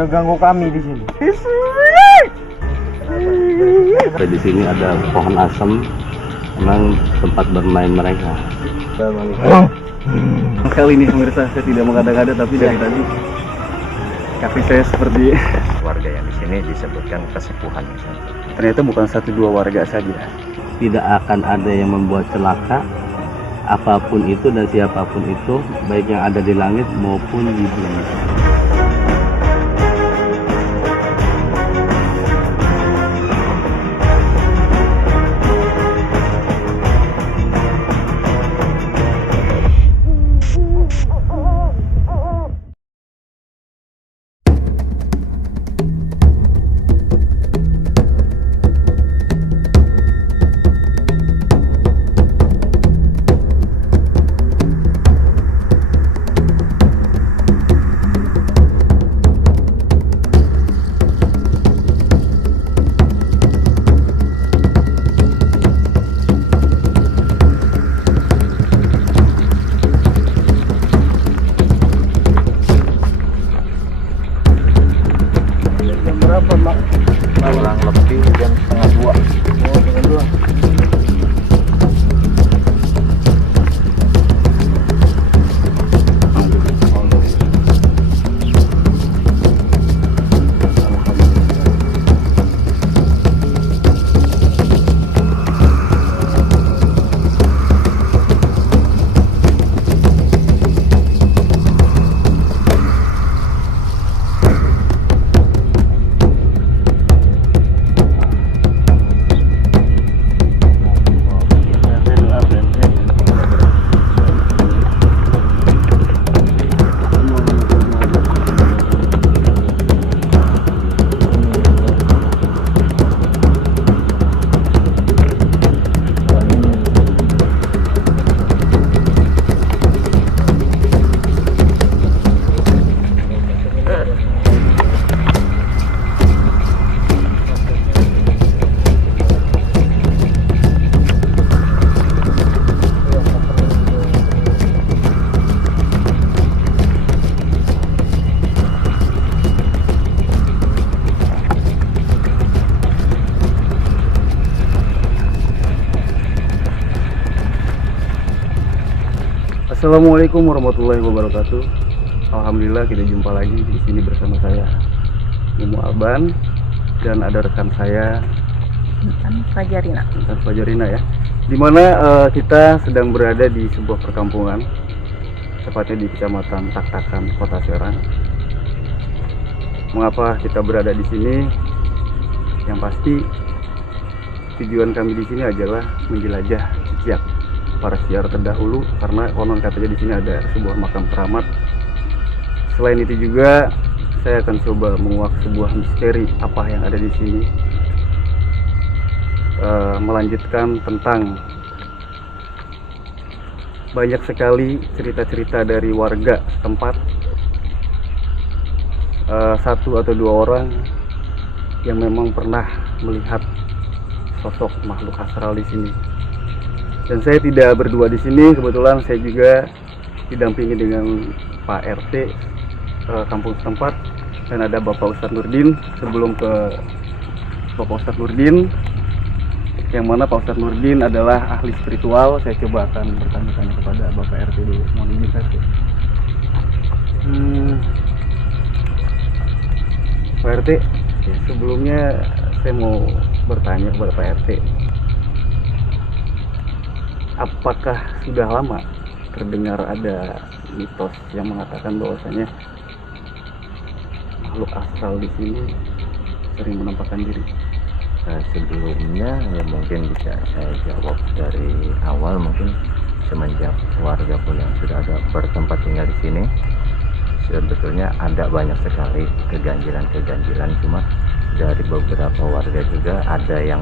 udah ganggu kami di sini. Di sini ada pohon asem, memang tempat bermain mereka. Kali ini pemirsa, saya tidak mengada-ngada, tapi dari tadi kaki saya seperti warga yang di sini disebutkan kesepuhan. ternyata bukan 1-2 warga saja. Tidak akan ada yang membuat celaka apapun itu dan siapapun itu, baik yang ada di langit maupun di bumi. Kurang lebih jam 1:30. Assalamualaikum warahmatullahi wabarakatuh. Alhamdulillah kita jumpa lagi di sini bersama saya Mumu Alban dan ada rekan saya Fajarina. Fajarina ya. Dimana kita sedang berada di sebuah perkampungan, tepatnya di Kecamatan Taktakan, Kota Serang. Mengapa kita berada di sini? Yang pasti tujuan kami di sini adalah menjelajah jejak para siar terdahulu, karena konon katanya di sini ada sebuah makam keramat. Selain itu juga saya akan coba menguak sebuah misteri apa yang ada di sini, melanjutkan tentang banyak sekali cerita-cerita dari warga setempat, 1 atau 2 orang yang memang pernah melihat sosok makhluk astral di sini. Dan saya tidak berdua di sini, kebetulan saya juga didampingi dengan Pak RT kampung setempat, dan ada Bapak Ustadz Nurdin. Sebelum ke Bapak Ustadz Nurdin, yang mana Pak Ustadz Nurdin adalah ahli spiritual, saya coba akan bertanya-tanya kepada Bapak RT dulu. Mohon izin saya. Pak RT, sebelumnya saya mau bertanya kepada Pak RT. Apakah sudah lama terdengar ada mitos yang mengatakan bahwasanya makhluk astral di sini sering menampakkan diri? Sebelumnya ya mungkin bisa saya jawab dari awal, mungkin semenjak warga pun yang sudah ada bertempat tinggal di sini, sebetulnya ada banyak sekali keganjilan, cuma dari beberapa warga juga ada yang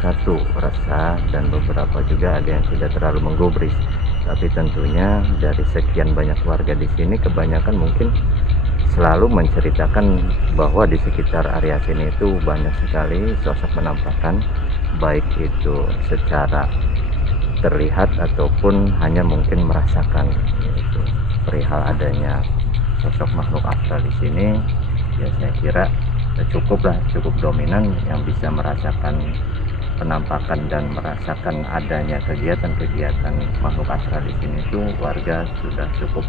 satu resah dan beberapa juga ada yang tidak terlalu menggubris. Tapi tentunya dari sekian banyak warga di sini, kebanyakan mungkin selalu menceritakan bahwa di sekitar area sini itu banyak sekali sosok penampakan, baik itu secara terlihat ataupun hanya mungkin merasakan, yaitu perihal adanya sosok makhluk astral di sini. ya saya kira cukup dominan yang bisa merasakan penampakan dan merasakan adanya kegiatan-kegiatan makhluk astral di sini itu warga sudah cukup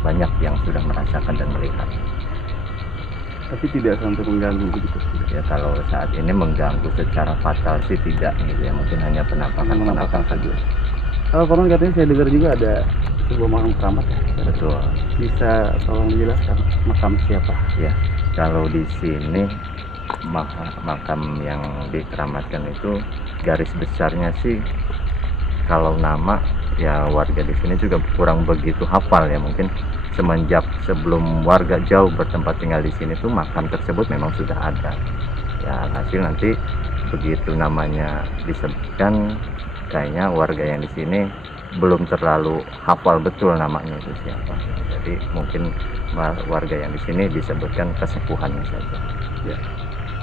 banyak yang sudah merasakan dan melihat. Tapi tidak sampai mengganggu begitu. Ya kalau saat ini mengganggu secara fatal sih tidak gitu ya, mungkin hanya penampakan saja. Kalau konon katanya saya dengar juga ada sebuah makam keramat ya. Betul. Bisa tolong dijelaskan makam siapa? Ya, kalau di sini makam yang dikeramatkan itu garis besarnya sih, kalau nama ya warga di sini juga kurang begitu hafal ya, mungkin semenjak sebelum warga jauh bertempat tinggal di sini tuh makam tersebut memang sudah ada. Ya hasil nanti begitu namanya disebutkan, kayaknya warga yang di sini belum terlalu hafal betul namanya itu siapa. Jadi mungkin warga yang di sini disebutkan kesepuhannya saja. Ya.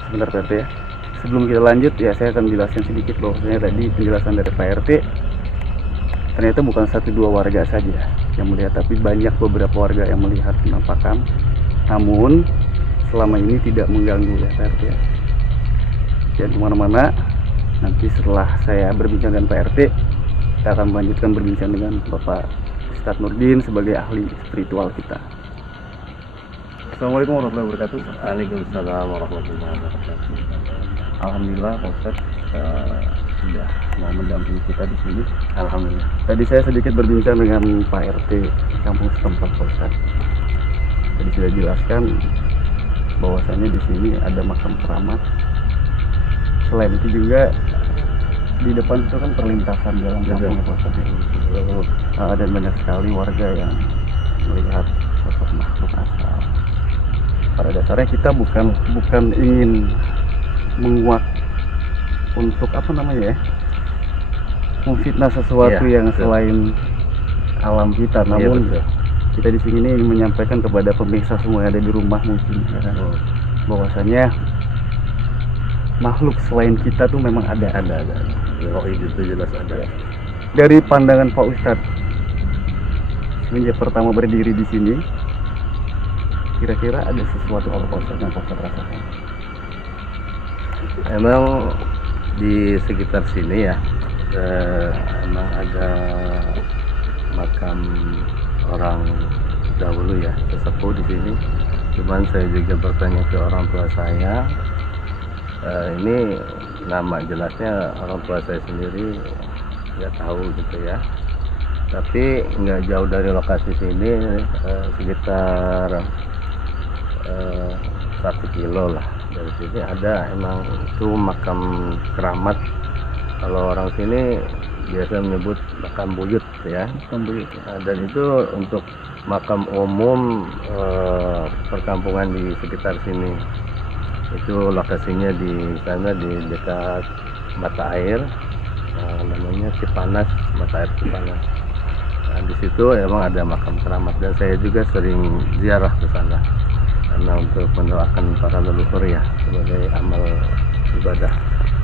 Sebentar Pak RT ya. Sebelum kita lanjut ya saya akan jelaskan sedikit bahwasanya tadi penjelasan dari Pak RT ternyata bukan 1-2 warga saja yang melihat, tapi banyak beberapa warga yang melihat penampakan. Namun selama ini tidak mengganggu ya Pak RT ya. Jangan kemana-mana, nanti setelah saya berbincang dengan Pak RT kita akan melanjutkan berbincang dengan Bapak Ustadz Nurdin sebagai ahli spiritual kita. Assalamualaikum warahmatullahi wabarakatuh. Waalaikumsalam warahmatullahi wabarakatuh. Alhamdulillah Pak Ustadz sudah mau mendampingi kita di sini. Alhamdulillah. Tadi saya sedikit berbincang dengan Pak RT kampung setempat Pak Ustadz. Tadi sudah jelaskan bahwasanya di sini ada makam keramat. Selain itu juga di depan itu kan perlintasan jalan kampung Pak Ustadz. Dan banyak sekali warga yang melihat sosok makhluk astral. Pada dasarnya kita bukan ingin menguak untuk memfitnah sesuatu yang selain alam kita, namun kita di sini ingin menyampaikan kepada pemirsa semua yang ada di rumah mungkin bahwasanya makhluk selain kita tuh memang ada. Oh itu jelas ada. Dari pandangan Pak Ustadz semenjak pertama berdiri di sini, kira-kira ada sesuatu apa Pak Ustadz yang Pak Ustadz rasakan? Emang di sekitar sini ya emang ada makam orang dahulu ya, sesepuh di sini. Cuman saya juga bertanya ke orang tua saya, ini nama jelasnya orang tua saya sendiri nggak tahu gitu ya. Tapi nggak jauh dari lokasi sini, sekitar 1 kilo lah dari sini ada emang itu makam keramat. Kalau orang sini biasa menyebut makam buyut ya. Dan itu untuk makam umum perkampungan di sekitar sini. Itu lokasinya di sana di dekat mata air, namanya Cipanas, mata air Cipanas. Nah, di situ emang ada makam keramat dan saya juga sering ziarah ke sana karena untuk mendoakan para leluhur ya, sebagai amal ibadah,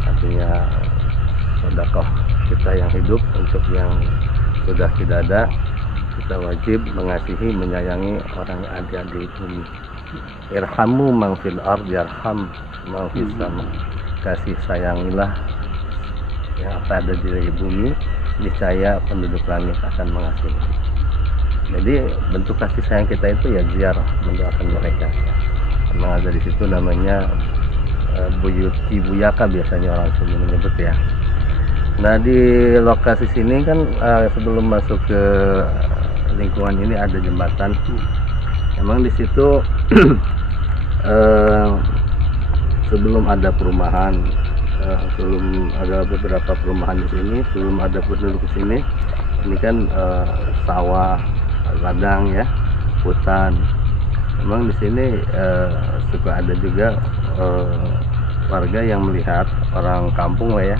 artinya sedekah kita yang hidup. Untuk yang sudah tidak ada, kita wajib mengasihi, menyayangi orang yang ada di bumi. Irhamu man fil ard yarham man fis sama. Kasih sayangilah yang ada di bumi, niscaya penduduk langit akan mengasihi. Jadi bentuk kasih sayang kita itu ya ziarah, mendoakan mereka. Memang ada di situ namanya buyuti buyaka biasanya orang sini menyebut ya. Nah di lokasi sini kan sebelum masuk ke lingkungan ini ada jembatan. Emang di situ sebelum ada perumahan, sebelum ada beberapa perumahan di sini, sebelum ada penduduk di sini, ini kan sawah, ladang ya, hutan. Memang di sini suka ada juga warga yang melihat, orang kampung lah ya,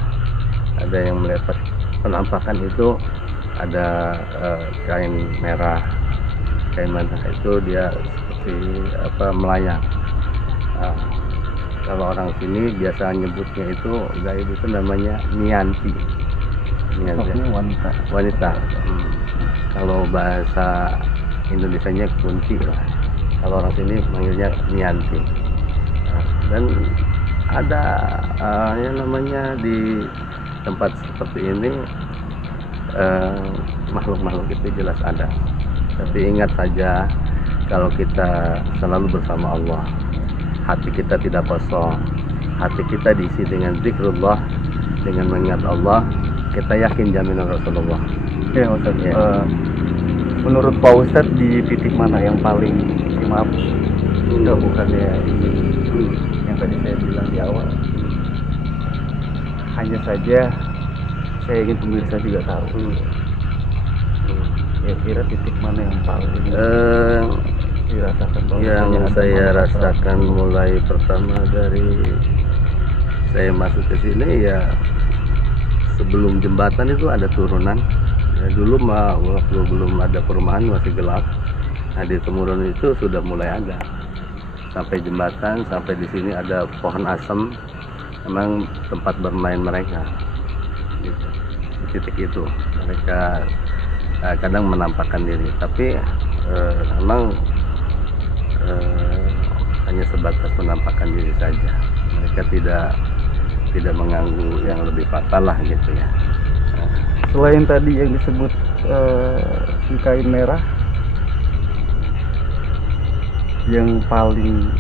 ada yang melihat penampakan itu ada kain merah. Kain merah itu dia seperti melayang. Nah, kalau orang sini biasa nyebutnya itu gaib itu namanya Nianti. Wanita. Kalau bahasa Indonesianya kunti lah. Kalau orang sini manggilnya Nyanti. Nah, dan ada yang namanya di tempat seperti ini makhluk-makhluk itu jelas ada. Tapi ingat saja, kalau kita selalu bersama Allah, hati kita tidak kosong, hati kita diisi dengan zikrullah, dengan mengingat Allah, kita yakin jaminan Rasulullah. Ya Ustaz, Ya. menurut Pak Ustadz di titik mana yang paling maaf? Enggak, bukan ya yang tadi saya bilang di awal. Hanya saja saya ingin pemirsa juga tahu. Kira-kira titik mana yang paling dirasakan? Yang saya rasakan mulai pertama dari saya masuk ke sini, ya sebelum jembatan itu ada turunan. Ya, dulu waktu belum ada perumahan masih gelap. Nah, di Temurun itu sudah mulai ada. Sampai jembatan, sampai di sini ada pohon asem. Memang tempat bermain mereka. Gitu. Di titik itu mereka kadang menampakkan diri, tapi memang hanya sebatas menampakkan diri saja. Mereka tidak mengganggu yang lebih fatal lah gitu ya. Selain tadi yang disebut si kain merah, yang paling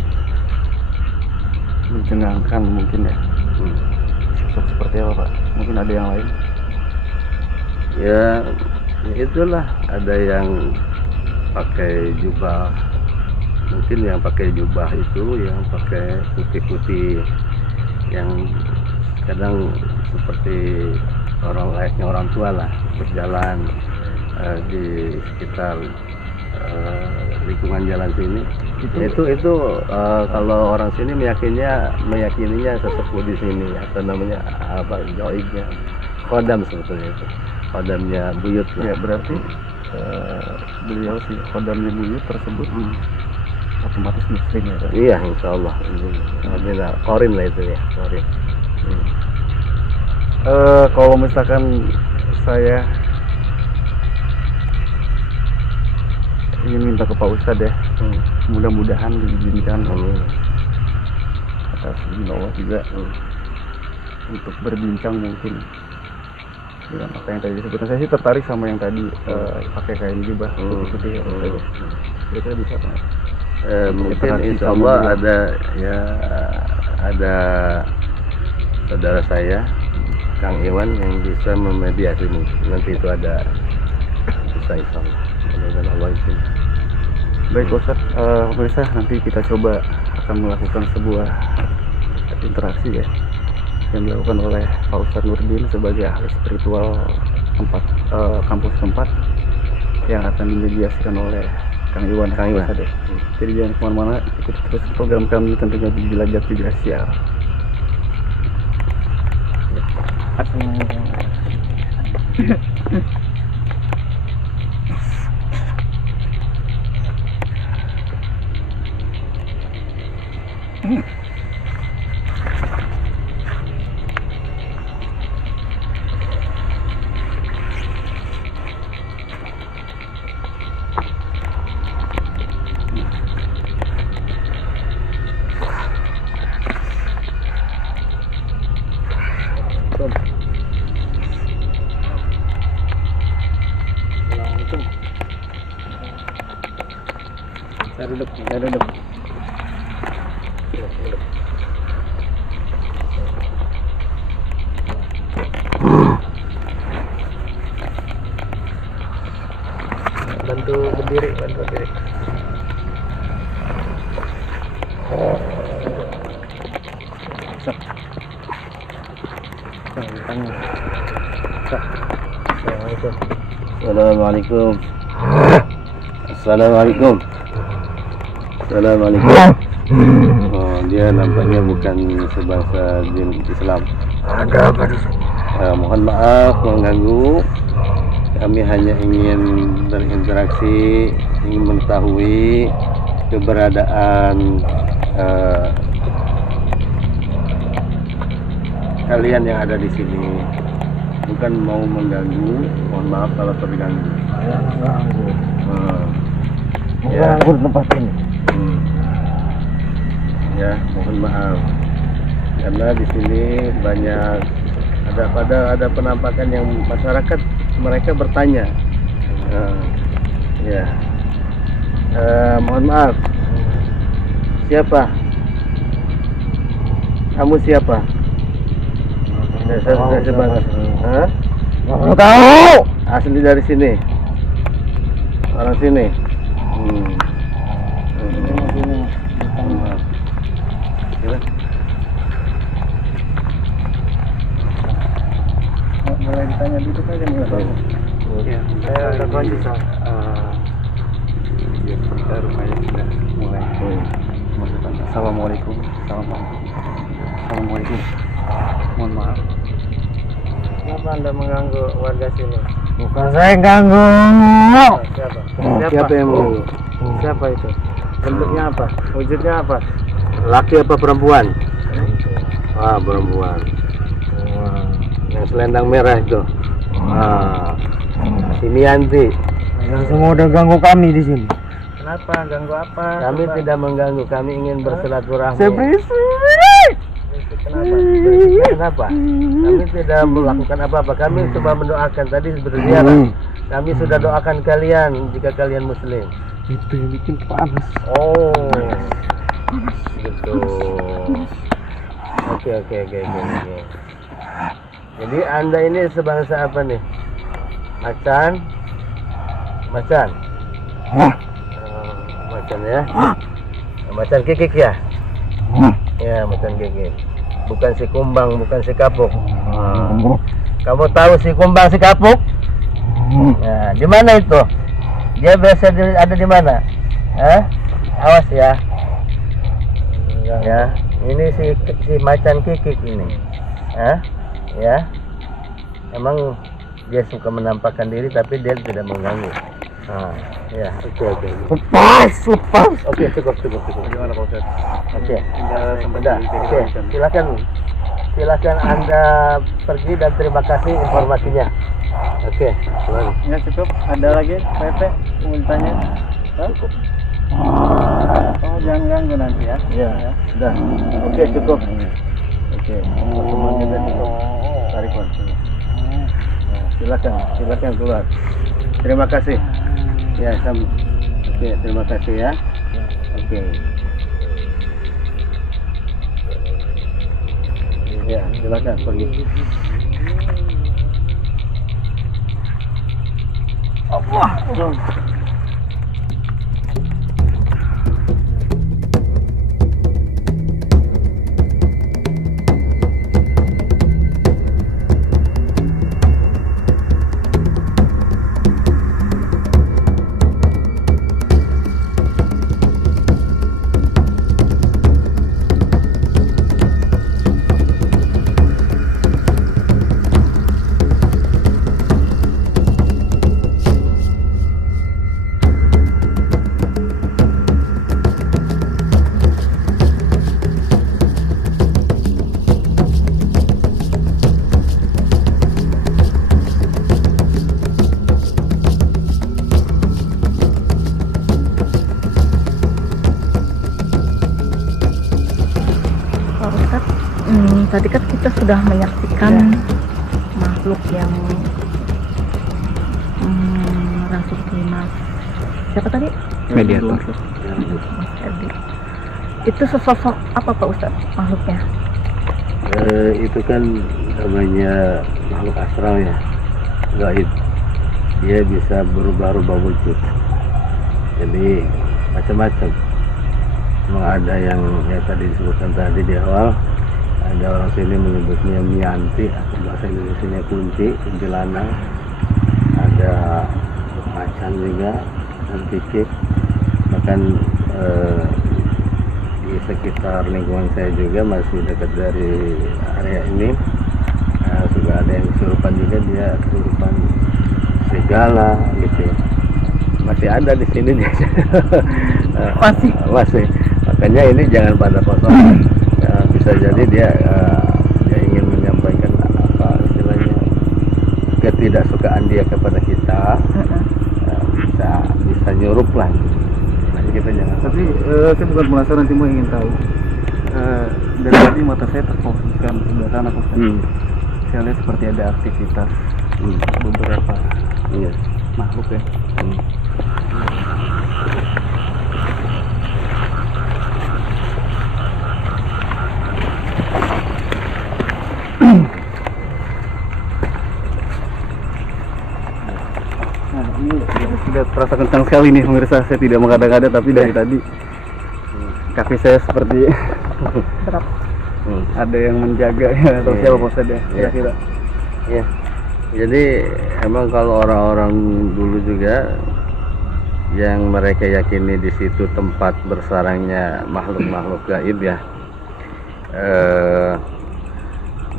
mencengangkan mungkin ya, sosok seperti apa Pak? Mungkin ada yang lain? Ya itulah, ada yang pakai jubah, mungkin yang pakai jubah itu yang pakai putih-putih, yang kadang seperti layaknya orang tua lah, berjalan di sekitar lingkungan jalan sini. Itu kalau orang sini meyakininya sesepuh di sini, atau namanya apa, joibnya khodam, sebetulnya itu khodamnya buyut lah. Ya berarti beliau si khodamnya buyut tersebut otomatis muslim ya Pak? Iya, insya Allah. Korin lah itu ya, korin. Kalau misalkan saya ingin minta ke Pak Ustadz ya, mudah-mudahan diizinkan atas izin Allah juga untuk berbincang mungkin dengan apa yang tadi disebutkan. Saya sih tertarik sama yang tadi pakai kain jubah putih-putih ya Ustadz ya. Kira-kira bisa Pak? Mungkin insya Allah ada saudara saya Kang Iwan yang bisa memediasi, nanti itu ada bisa, insya Allah. Mudah-mudahan Allah izin. Baik Ustaz, pemirsa, nanti kita coba akan melakukan sebuah interaksi ya, yang dilakukan oleh Pak Ustadz Nurdin sebagai ahli spiritual kampus tempat, yang akan dimediasikan oleh Kang Iwan. Ustadz ya. Jadi jangan kemana-mana, ikuti terus program kami tentunya di Jelajah Vibrasial. Saya duduk. Bantu berdiri. Assalamualaikum. Assalamualaikum. Oh, dia nampaknya bukan sebangsa Islam. Ada apa di sini? Mohon maaf mengganggu. Kami hanya ingin berinteraksi, ingin mengetahui keberadaan kalian yang ada di sini. Bukan mau mengganggu, mohon maaf kalau terganggu. Saya mengganggu. Ya. Mengganggu tempat ini. ya, mohon maaf karena di sini banyak ada penampakan yang masyarakat mereka bertanya. Ya, mohon maaf, siapa? Kamu siapa? Saya sebatas. Nggak tahu. Asli dari sini. Orang sini. Mulai ditanya dulu aja nggak tahu. Ya, saya lanjut Sal. Ya, kita rumahnya sudah mulai. Assalamualaikum. Assalamualaikum. Mohon maaf. Kenapa Anda mengganggu warga sini? Bukan saya ganggu. Siapa? Siapa yang mengganggu? Siapa itu? Bentuknya apa? Wujudnya apa? Laki apa perempuan? Ah, perempuan. Yang selendang merah itu. Sini Yanti. Yang semua udah ganggu kami di sini. Kenapa? Ganggu apa? Kami tidak mengganggu. Kami ingin bersilaturahmi. Saya berisik. Kenapa? Berisik kenapa? Kami tidak melakukan apa-apa. Kami cuma mendoakan tadi berziarah. Kami sudah doakan kalian jika kalian muslim. Itu yang bikin panas. Oh, gitu. Oke. Jadi Anda ini sebangsa apa nih? Macan? Macan ya? Macan kikik ya? Ya, macan kikik. Bukan si kumbang, bukan si kapuk. Kamu tahu si kumbang, si kapuk? Nah, di mana itu? Dia biasa ada di mana? Awas ya. Ya, ini si macan kikik ini. Ya. Emang dia suka menampakkan diri tapi dia tidak mengganggu. Ya, oke. Lepas. Oke, cukup. Gimana Pak Ustaz? Oke. Sudah. Oke, silakan Anda pergi dan terima kasih informasinya. Oke, selalu. Ya cukup. Ada lagi PP mau ditanya? Cukup. Oh, jangan ganggu nanti ya. Ya, sudah. Oke, cukup. Oke, semuanya sudah cukup. Tarik Mas. Silakan keluar. Terima kasih. Ya, oke, terima kasih ya. Oke. Ya, silakan pergi. Allah. Tadi kan kita sudah menyaksikan makhluk yang merasuki siapa tadi? Mediator. Mas Edi. Itu sesosok apa Pak Ustadz makhluknya? Itu kan namanya makhluk astral ya, gaib. Dia bisa berubah-ubah wujud. Jadi macam-macam. Memang ada yang tadi disebutkan tadi di awal. Ada orang sini menyebutnya mianti atau bahasa Indonesianya kunci lanang. Ada macan juga dan kikik. Bahkan di sekitar lingkungan saya juga masih dekat dari area ini juga ada yang kesurupan juga, dia kesurupan serigala gitu. Masih ada di sini dia. Masih. Makanya ini jangan pada kosong. Bisa jadi dia ingin menyampaikan apa istilahnya ketidaksukaan dia kepada kita. Bisa nyurup lah. Nah, kita jangan. Tapi saya bukan penasaran, cuma ingin tahu Dari tadi mata saya terfokuskan sebelah sana Ustaz. Saya lihat seperti ada aktivitas beberapa Iya. makhluk ya. Nah, ini sudah terasa kencang sekali nih pemirsa. Saya tidak mengada-ngada, tapi dari tadi kaki saya seperti Berapa? ada yang menjaga ya, atau Iya. siapa Pak Ustadz ya, Iya. kira-kira. Ya, jadi emang kalau orang-orang dulu juga yang mereka yakini di situ tempat bersarangnya makhluk-makhluk gaib ya,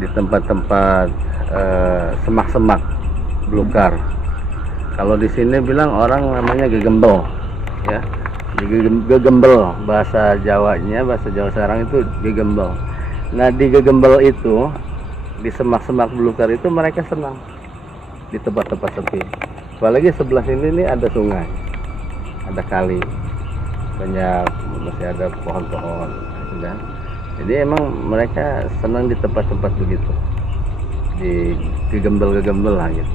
di tempat-tempat semak-semak belukar. Kalau di sini bilang orang namanya gegembel, ya, gegembel bahasa Jawanya, bahasa Jawa sekarang itu gegembel. Nah di gegembel itu, di semak-semak belukar itu mereka senang di tempat-tempat sepi. Apalagi sebelah sini nih ada sungai, ada kali, banyak masih ada pohon-pohon, kan? Jadi emang mereka senang di tempat-tempat begitu, di gegembel-gegembel lah gitu.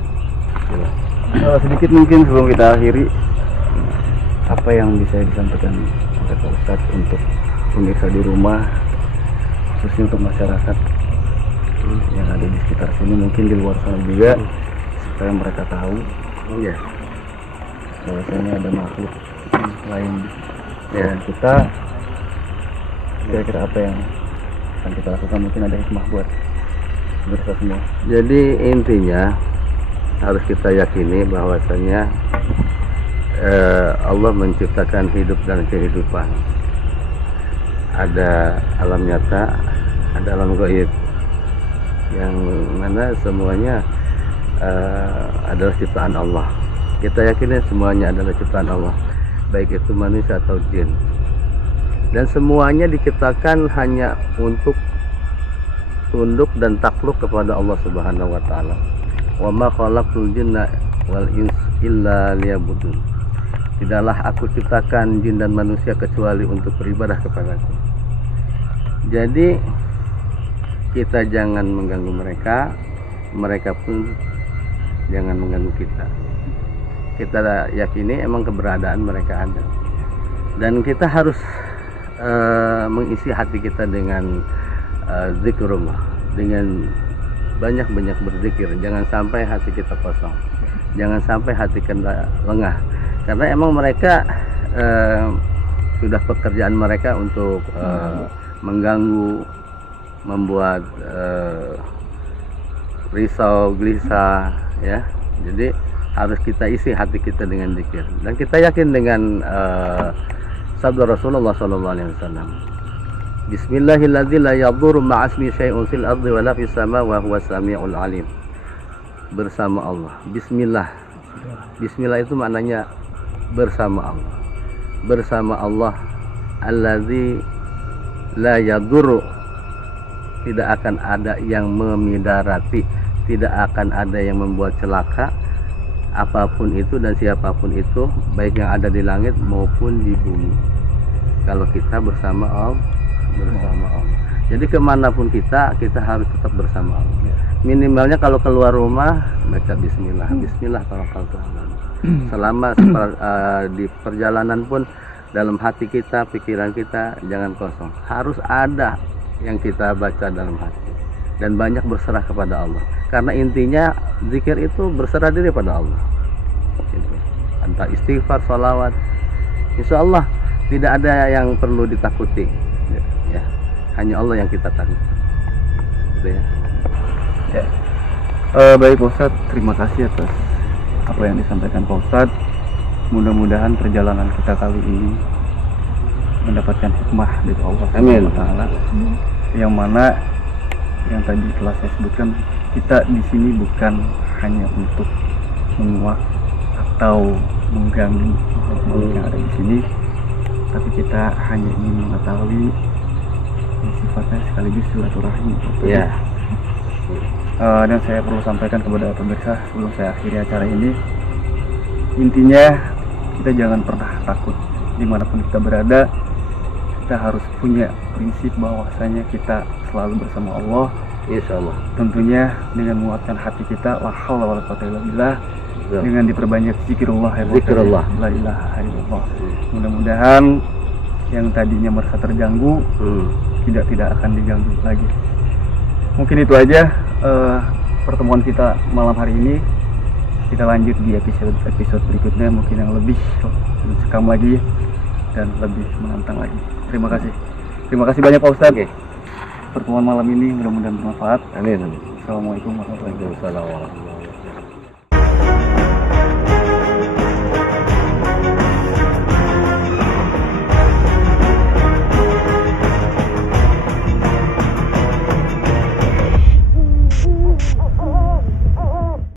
Gila. Sedikit mungkin sebelum kita akhiri, apa yang bisa disampaikan oleh Pak Ustadz untuk pemirsa di rumah, khususnya untuk masyarakat yang ada di sekitar sini, mungkin di luar sana juga, supaya mereka tahu Iya. bahwasanya ada makhluk lain Ya. dan kita, kira-kira apa yang akan kita lakukan, mungkin ada hikmah buat pemirsa semua. Jadi intinya harus kita yakini bahwasanya Allah menciptakan hidup dan kehidupan. Ada alam nyata, ada alam gaib, yang mana semuanya adalah ciptaan Allah. Kita yakini semuanya adalah ciptaan Allah, baik itu manusia atau jin. Dan semuanya diciptakan hanya untuk tunduk dan takluk kepada Allah Subhanahu wa taala. Wa ma khalaqtul jinna wal ins illa liya'budun. Tidaklah aku ciptakan jin dan manusia kecuali untuk beribadah kepadaku. Jadi kita jangan mengganggu mereka, mereka pun jangan mengganggu kita. Kita yakini emang keberadaan mereka ada, dan kita harus mengisi hati kita dengan zikrullah, dengan banyak-banyak berzikir. Jangan sampai hati kita kosong, jangan sampai hati kita lengah, karena emang mereka sudah pekerjaan mereka untuk mengganggu, membuat risau, gelisah, ya. Jadi harus kita isi hati kita dengan zikir, dan kita yakin dengan sabda Rasulullah SAW. Bismillahilladzi la yadurru ma'asmi syai'un fil ardi wa la fis sama wa huwas samiul alim. Bersama Allah. Bismillah. Bismillah itu maknanya bersama Allah. Bersama Allah, alladzi la yadurru, tidak akan ada yang memidarati, tidak akan ada yang membuat celaka apapun itu dan siapapun itu, baik yang ada di langit maupun di bumi, kalau kita bersama Allah. Jadi kemanapun kita harus tetap bersama Allah. Minimalnya kalau keluar rumah baca Bismillah. Bismillah tawakkaltu 'ala Allah. Selama di perjalanan pun dalam hati kita, pikiran kita jangan kosong. Harus ada yang kita baca dalam hati, dan banyak berserah kepada Allah. Karena intinya zikir itu berserah diri pada Allah. Entah istighfar, sholawat, insya Allah tidak ada yang perlu ditakuti, ya. Hanya Allah yang kita takut. Gitu ya. Ya. Baik Pak Ustadz, terima kasih atas apa yang disampaikan Pak Ustadz. Mudah-mudahan perjalanan kita kali ini mendapatkan hikmah dari Allah Amin. SWT. Yang mana yang tadi telah saya sebutkan, kita di sini bukan hanya untuk menguak atau mengganggu makhluk yang ada di sini, tapi kita hanya ingin mengetahui yang sifatnya sekaligus silaturahmi. Ya. Dan saya perlu sampaikan kepada pemirsa sebelum saya akhiri acara ini, intinya kita jangan pernah takut dimanapun kita berada. kita harus punya prinsip bahwasanya kita selalu bersama Allah. Insya Allah. Tentunya dengan menguatkan hati kita, la haula wala quwwata illa billah, dengan diperbanyak zikrullah ya, Zikrullah. la ilaha illallah. Mudah-mudahan yang tadinya merasa terganggu tidak akan diganggu lagi. Mungkin itu aja pertemuan kita malam hari ini. Kita lanjut di episode berikutnya, mungkin yang lebih sekam lagi dan lebih menantang lagi. Terima kasih banyak Pak Ustadz. Oke. Pertemuan malam ini mudah-mudahan bermanfaat. Amin. Assalamualaikum warahmatullahi wabarakatuh. Waalaikumsalam warahmatullahi wabarakatuh.